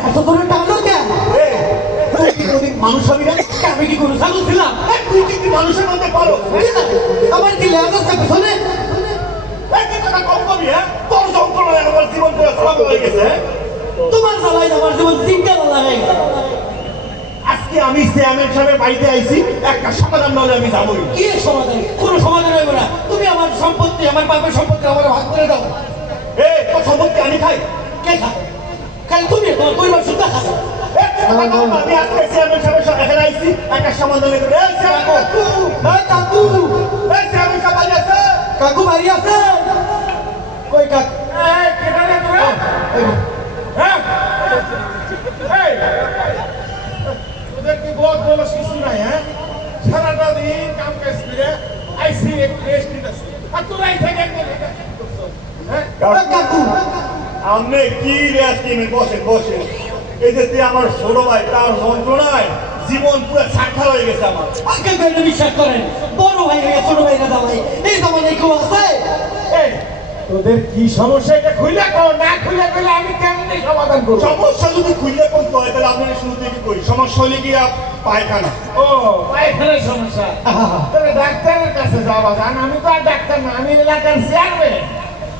এত করে টানো কেন মানুষ আমি কি ছাগল ছিলাম তুই কি মানুষের মধ্যে পারো আমার কি আছে পেছনে হ্যাঁ আমার জীবন হয়ে গেছে হ্যাঁ? আজকে সাহেবের বাড়িতে আইছি একটা সমাধান নাহলে আমি যাবোই কি সমাধান কোনো সমাধান হইব না তুমি আমার সম্পত্তি আমার বাপের সম্পত্তি আমার ভাগ করে দাও এ সম্পত্তি আমি খাই কে খালি তুমি খাবে এ, কথা কও না, আমি আজকে চেয়ারম্যান সাহেবের সাথে এখানে আইছি একটা সমাধান করে। এ কাকু এই কাকু এ চেয়ারম্যান সাহেব বাড়ি আছে? কাকু বাড়ি আছে? কই কাকু? এই, কেটা রে তোরা? হ্যাঁ? এই, কি বহুত বলস কিছু নাই হ্যাঁ? সারাটা দিন কাম কাজ করে আইসি একটু রেস্ট নিতেছি। আর তোরা এই থেকে কি? হ্যাঁ? এই কাকু। আপনি কি নেবেন বসে বসেন এই যে তুই আমার ছোট ভাই তার যন্ত্রণায় জীবন পুরো ছাড়খার হয়ে গেছে আমার। আজকে কেন বিশ্বাস করেন বড় ভাই হয়ে ছোট ভাই না দাওয়াই এই জমানায় কেউ আছে? তোদের কি সমস্যা? এটা খুলে কো না খুলে কইলে আমি কেমনে সমাধান করব? সমস্যা যদি খুঁজে করতে হয় তাহলে আপনাকে শুরু থেকে করি? সমস্যা হলে কি আপ- পায়খানা? ও পায়খানার সমস্যা। তবে ডাক্তারের কাছে যাওয়া যান আমি তো আর ডাক্তার না আমি এলাকার চেয়ারম্যান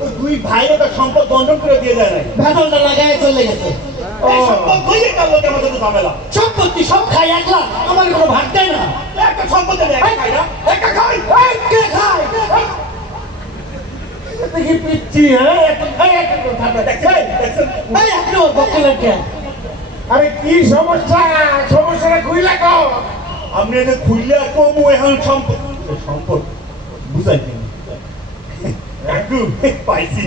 ওই দুই ভাই ওটা সম্পদ বন্ধন করে দিয়ে যায় নাই ভেতরটা লাগায় চলে গেছে। সম্পত্তি সব খাই একলা আমার কোনো ভাগ দেয় না। একটা খাই না? খাই দেখি পিচ্ছি হ্যাঁ? আপনি ওর কেন আরে কি সমস্যা? সমস্যাটা খুইলা আপনি খুললে কমু এখন সম্পদ। সম্পদ বুঝাই পাইছি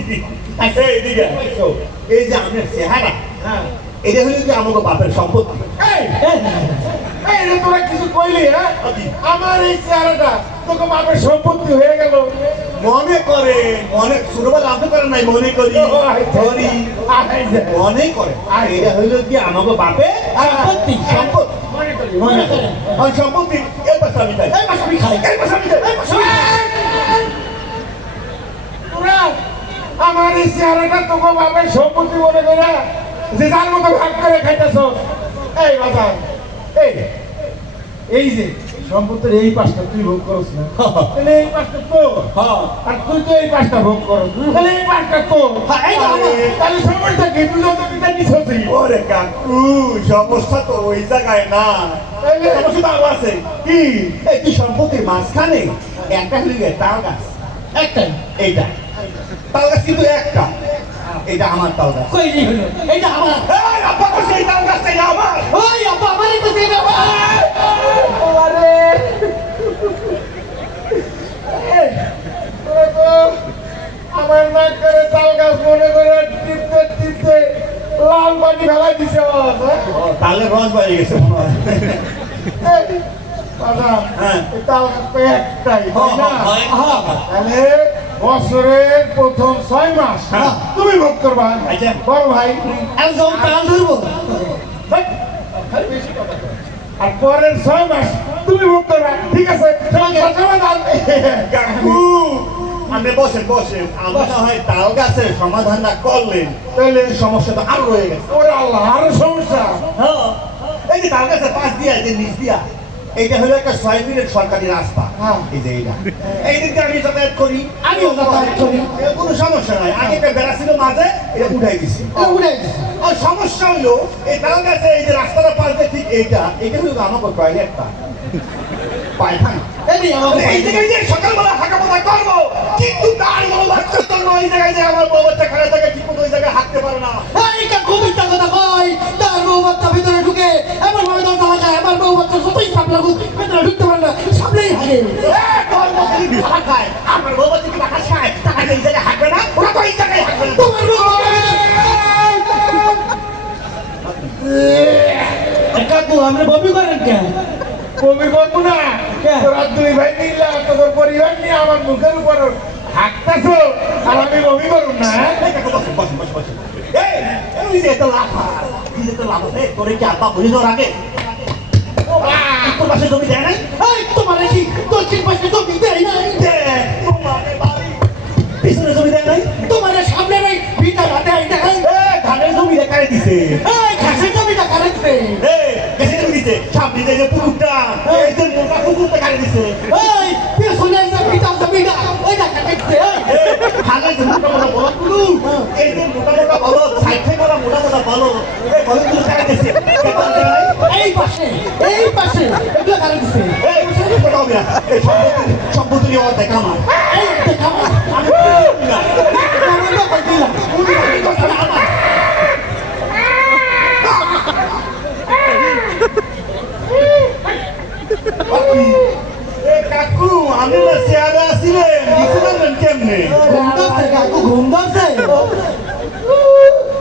এই যে আপনার চেহারা হ্যাঁ এটা হলো যে আমাকে বাপের সম্পত্তি তোরা কিছু কইলি হ্যাঁ আমার এই চেহারাটা তোকে বাপের সম্পত্তি হয়ে গেল মনে করে মনে ছোটবেলা আপনি করেন নাই মনে করি আচ্ছা। করি আচ্ছা। মনে করে আর এটা হইল কি আমাকে বাপে সম্পত্তি সম্পদ মনে করি মনে আর সম্পত্তি এই পাশে আমি খাই এই পাশে আমি খাই এই পাশে আমি খাই। তোরা আমার এই চেহারাটা তোকে বাপের সম্পত্তি মনে করে যে যার মতো ভাগ করে খাইতেছ। এই বাজার এই এই যে সম্পত্তির এই পাঁচটা তুই ভোগ করছ না? তাহলে এই পাঁচটা তো? হ্যাঁ। আর তুই তো এই পাঁচটা ভোগ করছ তাহলে এই পাঁচটা তো? হ্যাঁ। তাহলে সমস্যা কি তুই যত পিতা নিছছি ওরে কাকু সমস্যা তো ওই জায়গায় না। তাহলে সমস্যা তো আছে। কি? এই তুই সম্পত্তির মাঝখানে একটা হলো গিয়ে গাছ একটাই। এইটা। তাল গাছ কিন্তু একটা। এটা আমার তাল গাছ কই নেই হলো? এইটা আমার। এই আব্বা কইছে এই তাল গাছটা এটা আমার। ওই আপা আমার একটু দিয়ে দাও আরে তো আমার নাক করে তাল গাছ মনে করে টিপতে টিপতে লাল পানি ফেলাই দিছে হ্যাঁ? তালে রস বাইরে গেছে মনে হয়। হ্যাঁ। তাল গাছ একটাই তাহলে বছরের প্রথম ছয় মাস হ্যাঁ। তুমি ভোগ করবা। বড় ভাই একদম ধরবো। আর পরের ছয় মাস তুমি ভোগ করবা ঠিক আছে সমাধান, সমাধান। কাকু আপনি বসেন বসেন আমরা হয় তাল গাছের সমাধানটা করলেন তাহলে এই সমস্যাটা আরও রয়ে গেছে ওরে আল্লাহ আরও সমস্যা হ্যাঁ এই যে তাল গাছের পাশ দিয়া যে নিচ দিয়া এইটা হলো একটা ছয় মিনিট সরকারি রাস্তা। এই যে এইটা এই দিকটা আমি যাতায়াত করি আমিও যাতায়াত করি। কোনো সমস্যা নাই আগে একটা বেড়া ছিল মাঝে এটা উঠাই দিছি এটা উড়ে আর সমস্যা হলো এই তাল গাছে এই যে রাস্তাটা পাশ ঠিক এইটা এটা হলো আমাকে টয়লেটটা পায়খানা এই আমার এই জায়গায় যে সকালবেলা হাঁটা পোতা করব কিন্তু তার বাচ্চার জন্য ওই জায়গায় যে আমার বউ বাচ্চা খারাপ থাকে ঠিক মতো ওই জায়গায় হাঁটতে পারে না কথা কই তার বউ বাচ্চা ভিতরে এমন ভাবে দরজা লাগায় আমার বউ বাচ্চা যতই সাপ লাগুক ভিতরে ঢুকতে পারে না সামনেই হাগে তোর আমার বউ বাচ্চা কি বাতাস খায়, তাহলে এই জায়গায় হাঁটবে না? ওরা তো এই জায়গায় হাঁটবে না। তোমার বউ কাকু আমরা বমি করেন কেন? বমি করব না। কে? তোরা দুই ভাই মিললা তোদের পরিবার নিয়ে আমার মুখের উপর হাঁকতাছো আর আমি বমি করুন না হ্যাঁ? এই কাকু বসো বসো বসো বসো। এই এই যে এত লাফা যে এত লাফা এই তোরে কি আব্বা বুঝে দেওয়ার আগে তোর পাশে জমি দেয় নাই? পাশে এই পাশে এগুলো কারেন্টে এই, কথা হবে না। এই সম্পত্তি- সম্পত্তি নিয়ে আমার দেখা আমার। এই দেখা আমি না। আমি কই দিলাম কি না আমার? কাকু, আমি না চেয়ারে আসিলেন, কেমনে? কাকু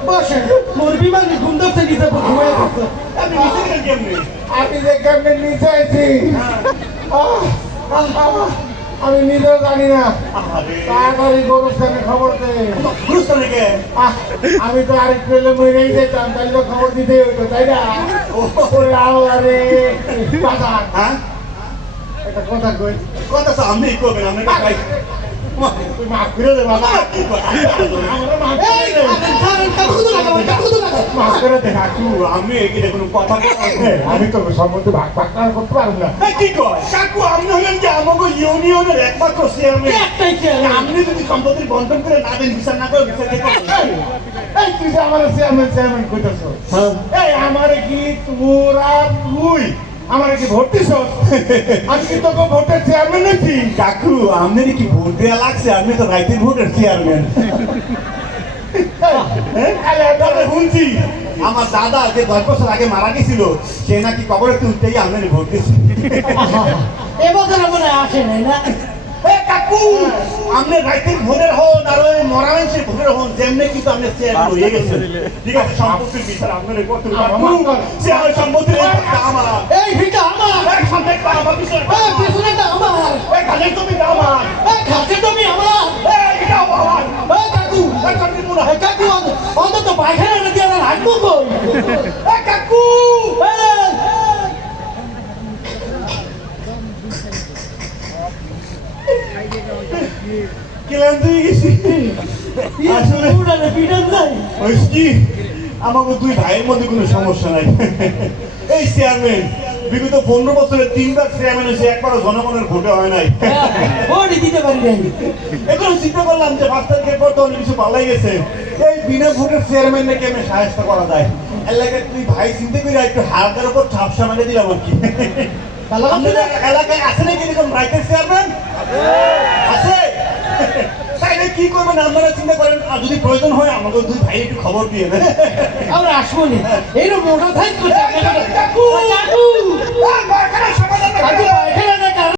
বসে ঘুম ধরছে ঘুমায় থাকছে আমি যে কেমনে নিচে আছি আমি নিজেও জানি না। তাড়াতাড়ি গরুর সামনে খবর দে। গুরুস্থান আমি তো আরেক পেলে মরেই যেতাম তাই তো খবর দিতে হইতো তাই না? ওরে আল্লাহ রে। হ্যাঁ? একটা কথা কই। কথা তো আপনি তো তুই মাফ করে মাফ করে? এই মাফ করে দে কাকু কাকু, আমি এখানে কোনো কথা বলব আমি তো সম্বন্ধে ভাগ ভাগ করা করতে পারব না। কি কয়? কাকু, আপনি হলেন কি আমাকে ইউনিয়নের একমাত্র চেয়ারম্যান একটাই চেয়ার আপনি যদি সম্পত্তির বন্টন করে না দেন বিচার না করে বিচার কে এই তুই যে আমার চেয়ারম্যান চেয়ারম্যান কইতেছ। এই আমারে কি তোরা তুই? আমারে কি ভোট দিছ? আমি কি তোকে ভোটের চেয়ারম্যান নাকি? কাকু আপনার কি ভোট দেওয়া লাগছে? আপনি তো রাইতের ভোটের চেয়ারম্যান তবে শুনছি আমার দাদা যে দশ বছর আগে মারা গেছিল সে নাকি কবরে তুলতেই আপনার ভোট দিচ্ছে এবছর আমরা আসে নাই না? কাকু আপনি রাইতের ভোটের হন আর ওই মরা মানুষের ভোটের হন যেমনি কিন্তু আপনি চেয়ারম্যান হয়ে গেছেন ঠিক আছে সম্পত্তির বিচার আপনার করতে চেয়ার সম্পত্তির আমার। এই ভিটা আমার। এই সম্পত্তি আমার বিচার এই আমার। এই খালের জমি আমার। এই ঘাসের জমি আমার। এই এটাও আমার। কাকু এই কাকু অন্তত পায়খানা দিয়ে আমার হাঁটবো কই এই কাকু! ক্লান্ত হয়ে গেছি আসলে উড়ানে পিটান যায় হয়েছে কি? আমাকে দুই ভাইয়ের মধ্যে কোনো সমস্যা নাই। এই চেয়ারম্যান বিগত পনেরো বছরের তিনবার চেয়ারম্যান হয়েছে একবারও জনগণের ভোটে হয় নাই। দিতে পারি নাই। এখন চিন্তা করলাম যে পাঁচ তারিখের পর তো অনেক কিছু পাল্লাই গেছে। এই বিনা ভোটের চেয়ারম্যান নাকি আমি সাহায্য করা যায়? এলাকায় তুই ভাই চিন্তা করে একটু হালকার উপর ঠাপসা মানে দিলাম আর কি? এলাকায় আছে নাকি এরকম রাইটের চেয়ারম্যান আছে? কি করবেন আপনারা চিন্তা করেন? আর যদি প্রয়োজন হয় আমাদের দুই ভাই একটু খবর দিয়ে দেন। আমরা আসব নি। এইরকম মোটা সাইকেল